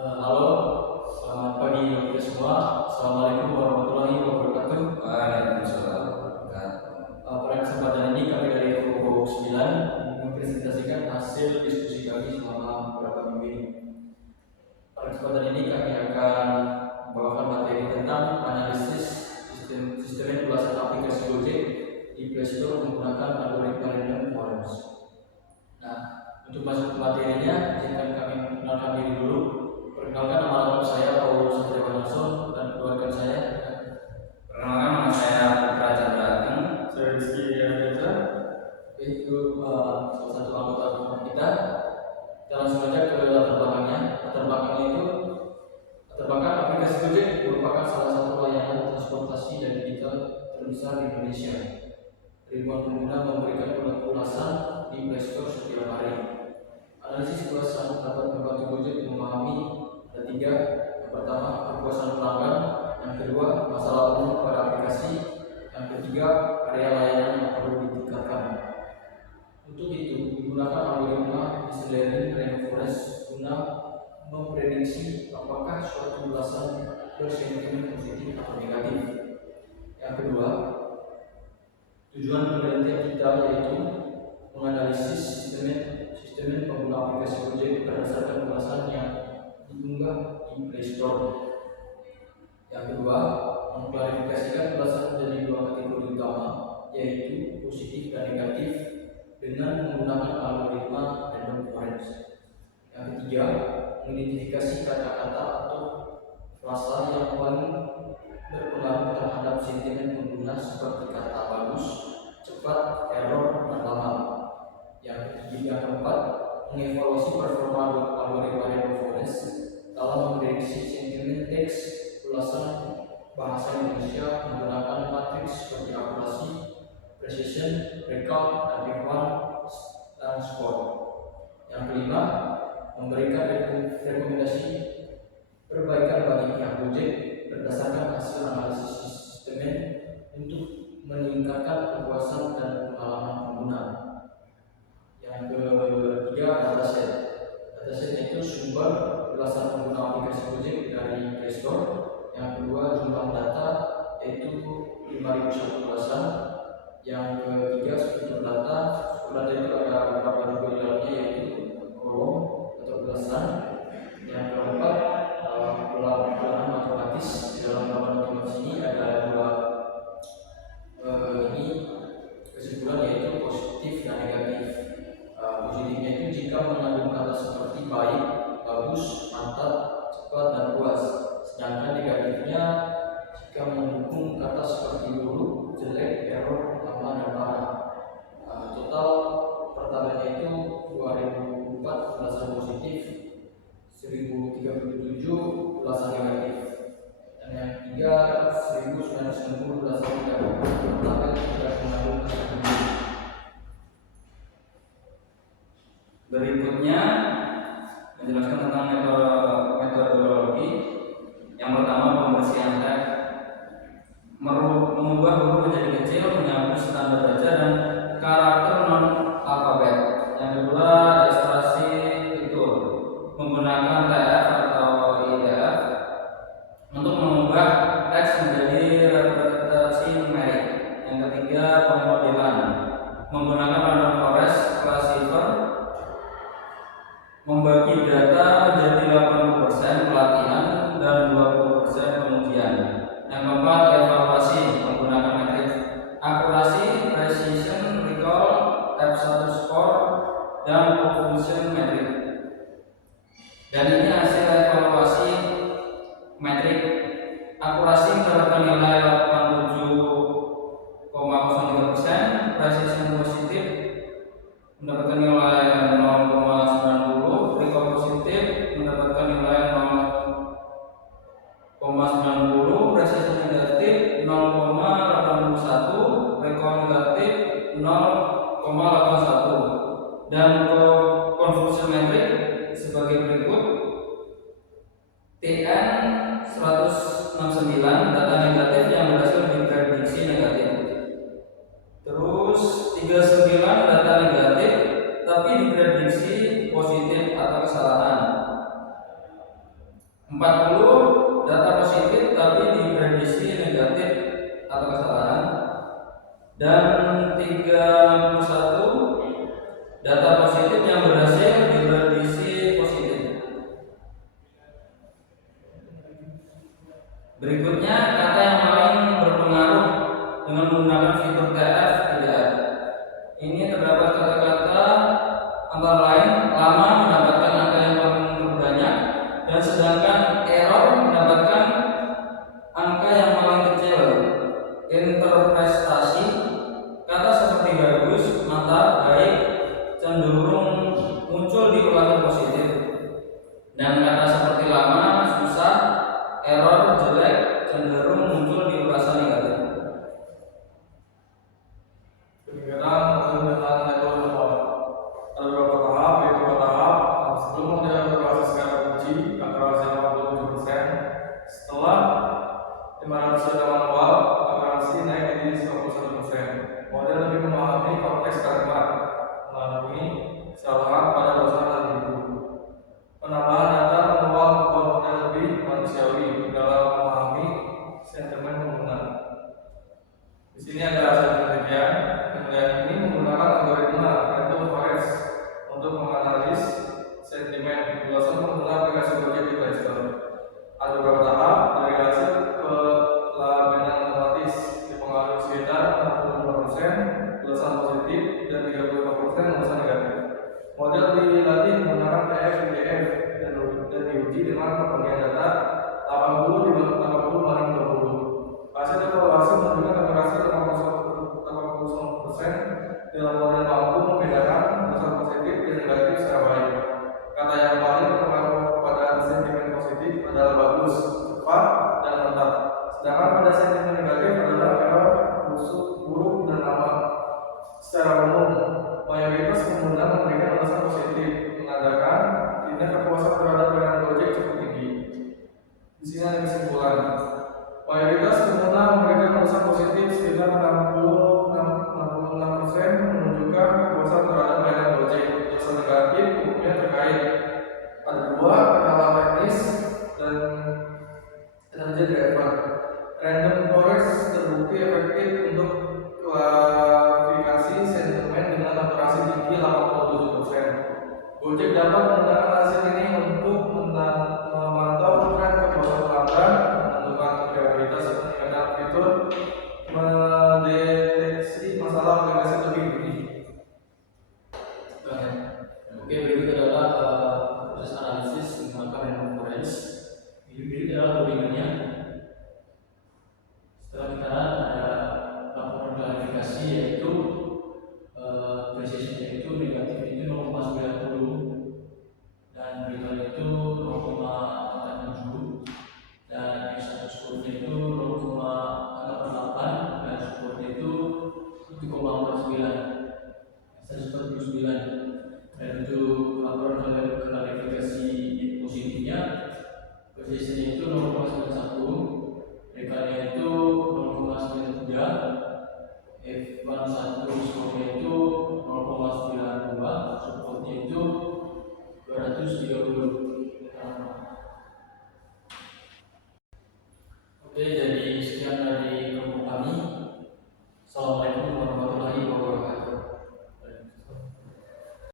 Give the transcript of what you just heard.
Halo, selamat pagi kita semua. Assalamualaikum warahmatullahi wabarakatuh. Waalaikumsalam. Pada kesempatan ini kami dari Kelompok 9 mempresentasikan hasil diskusi kami selama beberapa minggu ini. Pada kesempatan ini kami akan membawakan materi tentang analisis sistem ulasan aplikasi Gojek di Play Store menggunakan algoritma random forest. Nah, untuk masuk ke materinya, izinkan kami mengenalkan diri dulu. Perkenalkan, nama lengkap saya Paulus Satriwan Langsung dan keluarga saya. Perkenalkan, nama saya Putra Chandra Ageng. Saya Rizky Dianesa. Itu salah satu anggota kelompok kita. Kita langsung aja ke latar belakangnya. Latar belakang aplikasi Gojek merupakan salah satu layanan transportasi dan digital terbesar di Indonesia. Ribuan pengguna memberikan ulasan di Play Store setiap hari. Analisis ulasan dapat membantu Gojek memahami ada tiga. Yang pertama, kepuasan pelanggan. Yang kedua, masalah umum pada aplikasi. Yang ketiga, area layanan yang perlu ditingkatkan. Untuk itu, digunakan algoritma machine learning rainforest guna memprediksi apakah suatu ulasan bersentimen positif atau negatif. Yang kedua, tujuan penelitian kita yaitu menganalisis sistem pengguna aplikasi Gojek berdasarkan ulasan yang diunggah di Play Store. Yang kedua, mengklarifikasikan ulasan menjadi dua kategori utama, yaitu positif dan negatif dengan menggunakan algoritma random forest. Yang ketiga, mengidentifikasi kata-kata atau frasa yang paling berpengaruh terhadap sentimen pengguna seperti kata bagus, cepat, error, dan lama. Yang keempat, mengevaluasi performa algoritma random forest dalam memprediksi sentimen teks ulasan bahasa Indonesia menggunakan matriks seperti akurasi, precision, recall, dan F1 dan score. Yang kelima, memberikan rekomendasi perbaikan bagi pihak Gojek berdasarkan hasil analisis sistem untuk meningkatkan kepuasan dan pengalaman pengguna. Yang ketiga, dataset. Dataset itu sumber ulasan pengguna aplikasi Gojek dari Play Store. Yang kedua, jumlah data yaitu 5.001 ulasan. Yang ketiga, struktur data. Struktur data itu ada beberapa juga di dalamnya, yaitu kolom atau ulasan. Yang keempat, ulangan matematis. Di dalam ulangan matematis ini ada dua kesimpulan, yaitu positif dan negatif. Positifnya itu jika mengandung kata seperti baik, bagus, mantap, cepat, dan puas. Sedangkan negatifnya jika mendukung kata seperti buruk, jelek, error, lama, dan parah. Total pertamanya itu 2004 ulasan positif, 1037 ulasan negatif, dan yang ketiga 1990 ulasan negatif. Pertama tidak mengandung kata buruk. Berikutnya menjelaskan tentang metodologi. Yang pertama, pembersihan teks, mengubah huruf menjadi kecil, menghapus tanda baca dan karakter non alfabet. Yang kedua, ekstraksi fitur, menggunakan TF atau IDF untuk mengubah teks menjadi representasi numerik. Yang ketiga, pemodelan, menggunakan random forest classifier, membagi data menjadi 80% pelatihan dan 20% pengujian. Yang keempat, evaluasi menggunakan metrik akurasi, precision, recall, F1 score, dan confusion metrik. Dan ini hasil evaluasi metrik. Akurasi mendapatkan nilai 87,03%, precision positif mendapatkan nilai 0,90, recall positif mendapatkan nilai 0,90, precision negatif 0,81, recall negatif 0,81, dan confusion metrik sebagai berikut. 40 data positif tapi diprediksi negatif atau kesalahan, dan 31 data positif yang berhasil diprediksi positif. Berikutnya kata yang paling berpengaruh dengan menggunakan fitur TF tidak. Ini terdapat kata-kata antara lain lama mendapatkan angka yang paling terbanyak, dan sedangkan error mendapatkan angka yang paling kecil. Interpretasi kata seperti bagus, mantap, baik cenderung muncul di ulasan positif, dan kata seperti lama, susah, error, jelek cenderung muncul di ulasan negatif. Sekarang tentang level awal. Ada beberapa tahap, yaitu tahap sebelum ada akurasi skala kunci, akurasi 87%. Setelah 500 rekaman awal, akurasi naik jadi 91%. Model lebih memahami konteks kalimat, melalui kesalahan pada dosa dan ibu. Penambahan data membuat model lebih manusiawi dalam memahami sentimen pengguna. Di sini ada hasil penelitian. Penelitian ini menggunakan algoritma random forest untuk menganalisis sentimen ulasan pengguna aplikasi Gojek di Play Store. Ada beberapa tahap dari hasil ke labenan otomatis, dipengaruhi sekitar 65% ulasan positif dan 35% ulasan negatif. Model dilatih menggunakan TF-IDF dan diuji dengan pembagian data 80 banding 20. Hasil evaluasi menunjukkan akurasi 89% dalam model mampu membedakan ulasan positif dan negatif secara baik. Kata yang paling berpengaruh pada sentimen positif adalah bagus, cepat, dan mantap. Sedangkan pada sentimen negatif adalah error, busuk, buruk, dan lama. Secara umum, mayoritas pengguna memberikan ulasan positif, menandakan tingkat kepuasan terhadap layanan Gojek cukup tinggi. Di sini ada kesimpulan. Mayoritas pengguna memberikan ulasan positif sekitar 66% menunjukkan kepuasan terhadap layanan Gojek. Ulasan negatif umumnya terkait ada dua, kendala teknis dan energi driver. Random forest terbukti efektif untuk klarifikasi sentimen dengan akurasi tinggi 87%. Gojek dapat menggunakan hasil ini untuk memantau tren kepuasan pelanggan, menentukan prioritas peningkatan fitur, mendeteksi masalah aplikasi lebih dini. Oke, berikut adalah proses analisis menggunakan random forest. Ini adalah codingannya. Setelah kita ada laporan klarifikasi, yaitu precision itu negatif itu 0,90, dan berikut itu 0,47, dan yang skornya itu 0,88, dan skornya itu 7,49, 149. Dan untuk laporan klarifikasi positifnya, posisinya itu 0,91, rekannya itu 0,93, F11 skornya itu 0,92, supportnya itu 232.